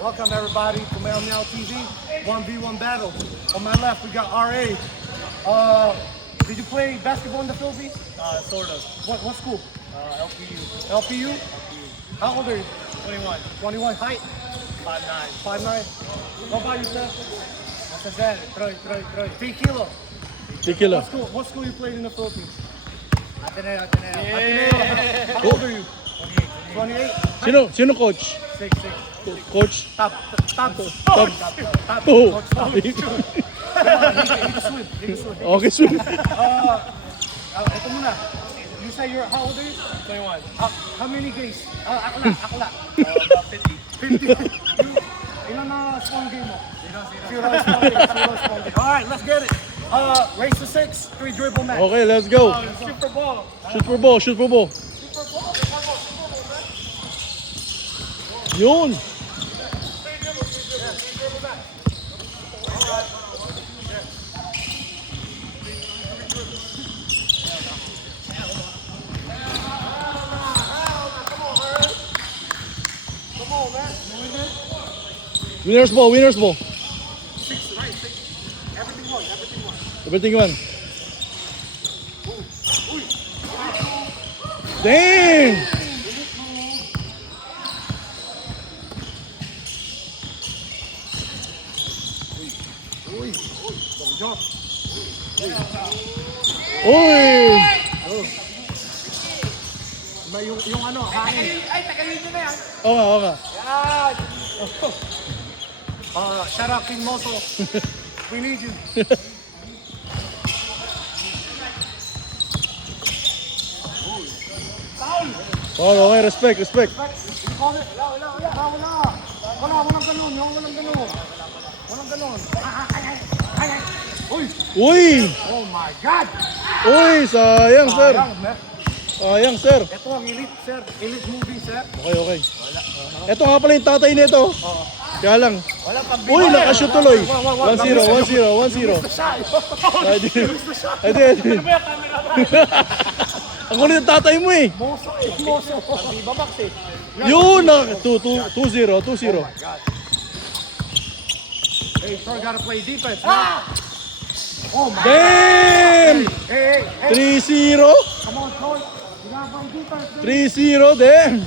Welcome everybody to Meow Meow TV 1v1 battle. On my left we got RA. Did you play basketball in the Philippines? Sort of. What school? LPU. LPU? How old are you? 21. 21. Height? 5'9". 5'9". What about you, Seth? What's that? Troy. 3 kilo. Tequila. What school you played in the Philippines? Ateneo. Ateneo. How old are you? 28. Sino coach? 6'6". Coach? Top. Top. Oh. Oh. He can swim. Okay, swim. Ito muna. You say you're, how old are you? 21. How many games? Akla. About 50. 50. Ilan na small game mo? Zero small game. Alright, let's get it. Race to 6, 3 dribble match. Okay, let's go. Super Bowl. Shoot for ball. Yun. Winner's ball. Everything won. Dang! Uy! Yung ano, hangin. Ay, tagalin nyo na yan. Oo nga. Yan. Shout out King Moso. We need you. Okay, respect. Wala. Walang ganun. Ay. Uy! Oh my God. Uy, sayang, sir. Man. Sayang, sir. Ito ang elite, sir. Elite moving, sir. Okay. Ito nga pala yung tatay nito. Kaya lang. Wala pang Uy, nakashoot tuloy. 1-0. Ay, di. Ang kulit ng tatay mo eh. Moso. Viva Max eh. Yun, 2-0. Hey, sir, gotta play defense, man. Oh my Damn! Hey. 3-0. Come on, Troy. You gotta play defense. 3-0, damn.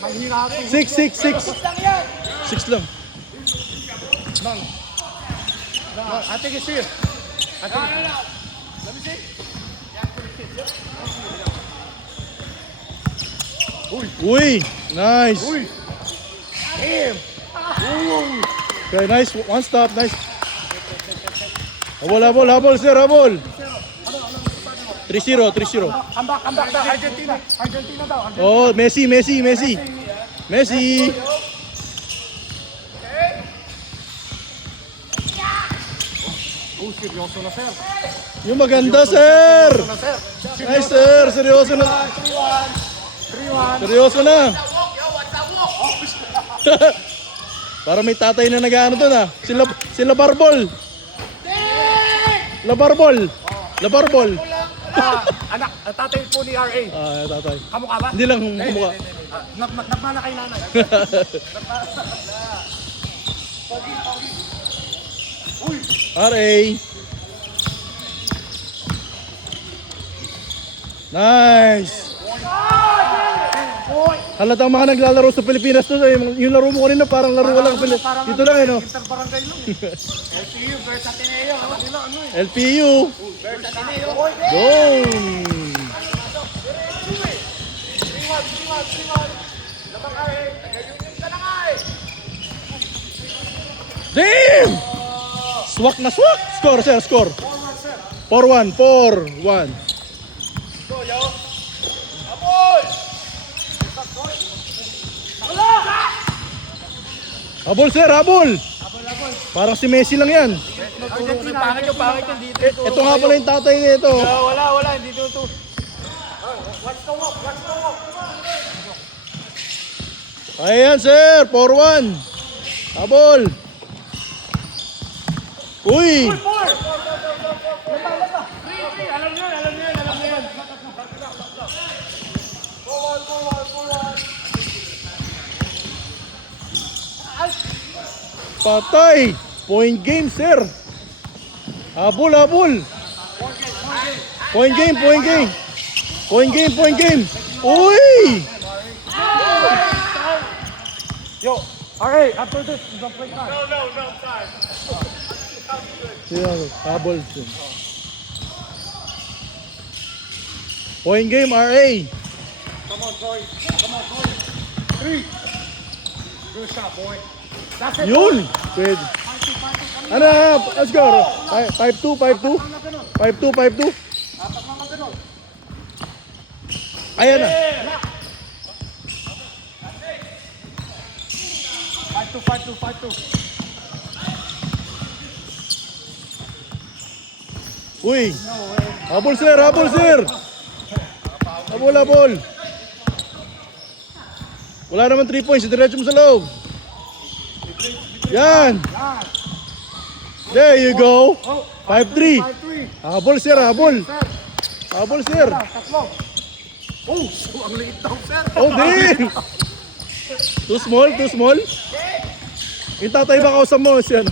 Maghirapin. 6 lang. I think it's here. Uy, nice. Damn. Okay, nice. One stop, nice. Habol, sir, habol. 3-0. Come back daw. Argentina daw. Oh, Messi. Oh, seryoso na, sir. Yung maganda, sir. Nice, sir. Seryoso na. 3-1. Seryoso na. Para may tatay na nag-ano doon ah. Sila Barbol. La Barbol. Anak, tatay po ni RA. Tatay. Kamukha ba? Hindi lang kumukha. Nagmana kay nanay. RA. Nice. Halatang mga naglalaro sa Pilipinas to. Yung laro mo kanina parang laro walang Pilipinas. Dito lang eh, no? Interbarangay lang. LPU versus Ateneo. LPU. Versus Ateneo. Go. Damn! Swak na swak! Score, sir, score. 4-1. Habol, sir, habol! Parang si Messi lang yan. Pangit yung dito. Ito nga pala yung tatay nito. Wala. Hindi to. Ayan, sir, 4-1. Habol. Uy! Alam niyo yan. Patay! Point game, sir. Habol, habol. Point game, point game. Point game, point game. Uy! Yo, RA, after this, you don't play time. Siya, habol. Point game, RA. Come on, Troy. Come on, Troy. 3. Good shot, boy. That's it. Yun! Pwede. Ano, let's go. 5-2, 5-2. 5-2, 5-2. Ayan na. 5-2, 5-2, 5-2. Uy! Habol, sir! Habol, sir! Habol, habol! Wala naman 3 points. Diretso mo sa loob. Yan! There you go! 5-3. 5-3. Habol, sir! Habol! Habol, sir! Tatlo. Oh, ang liit daw, sir. Oh, din! Too small? Too small? Yung tatay ba kausap mo? Siya.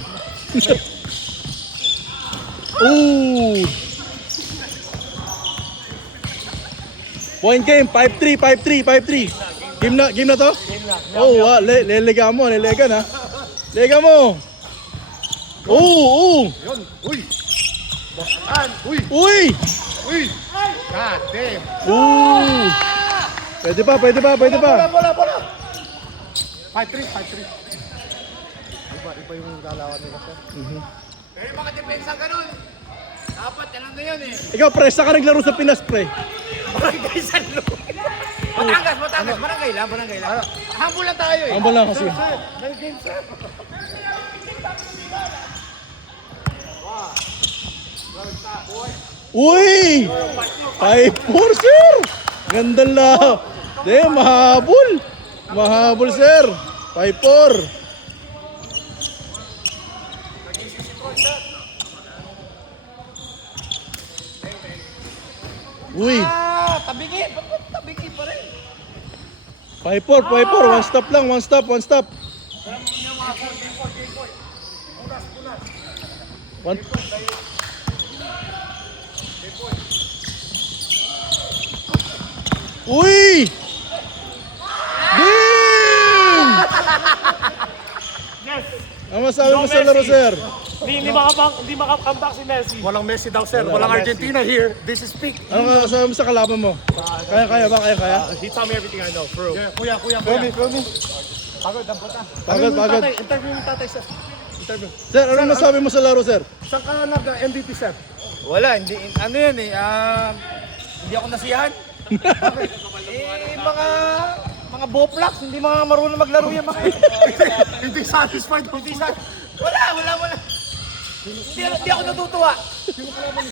Ooh! Point game, 5-3, 5-3, 5-3. Game na to? Oh, lelega mo, lelega na. Lega mo. Oo. Yun. Uy. Uy. Uy. God damn. Ooh. Pwede pa. Bola. 5-3, 5-3. Iba yung galawan nila, sir. Eh, mga depensa ganun. Dapat, alam na yun eh. Ikaw, pre, saan ka naglaro sa Pinas, pre? Barangay San Luis. Batangas. Barangay lang. Humble lang tayo eh. Ambal lang kasi. Sir, may game, sir. Uy! 5-4, sir! Ganda lang. De, mahabol. Mahabol, sir. 5-4. Uy! Tabingin. Tabingin pa rin. 5-4, 5-4. One stop. One. Uy! Ding! Yes. Ano masabi mo sa laro, sir? Hindi makakambak si Messi. Walang Messi daw, sir. Walang Walang Argentina here. This is peak. Ano masabi mo sa kalaban mo? Kaya ba? He taught me everything I know, for real. Yeah, kuya. Film me. Pagod, dampot na. Pagod. Interview yung tatay, sir. Interview. Sir, ano masabi mo sa laro, sir? Saan ka nag-MVP, sir? Wala, hindi. Ano yan eh. Hindi ako nasiyahan. Mga boplax, hindi mga marunong maglaro yan mga yan. Hindi satisfied. Wala. Hindi ako natutuwa.